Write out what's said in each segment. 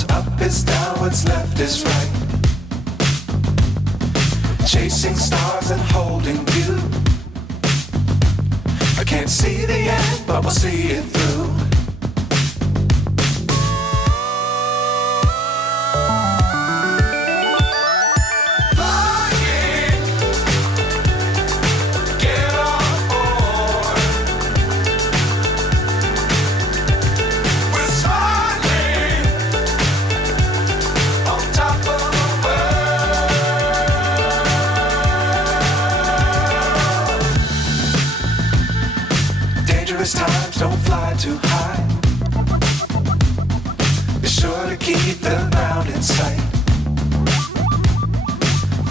What's up is down, what's left is right. Chasing stars and holding you. I can't see the end, but we'll see it through. Times don't fly too high. Be sure to keep the ground in sight.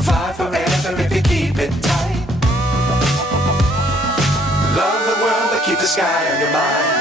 Fly forever if you keep it tight. Love the world but keep the sky on your mind.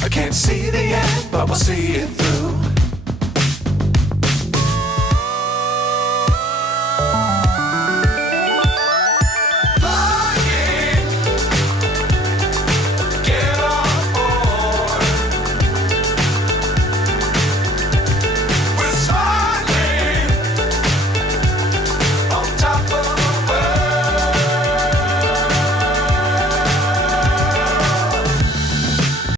I can't see the end, but we'll see it through.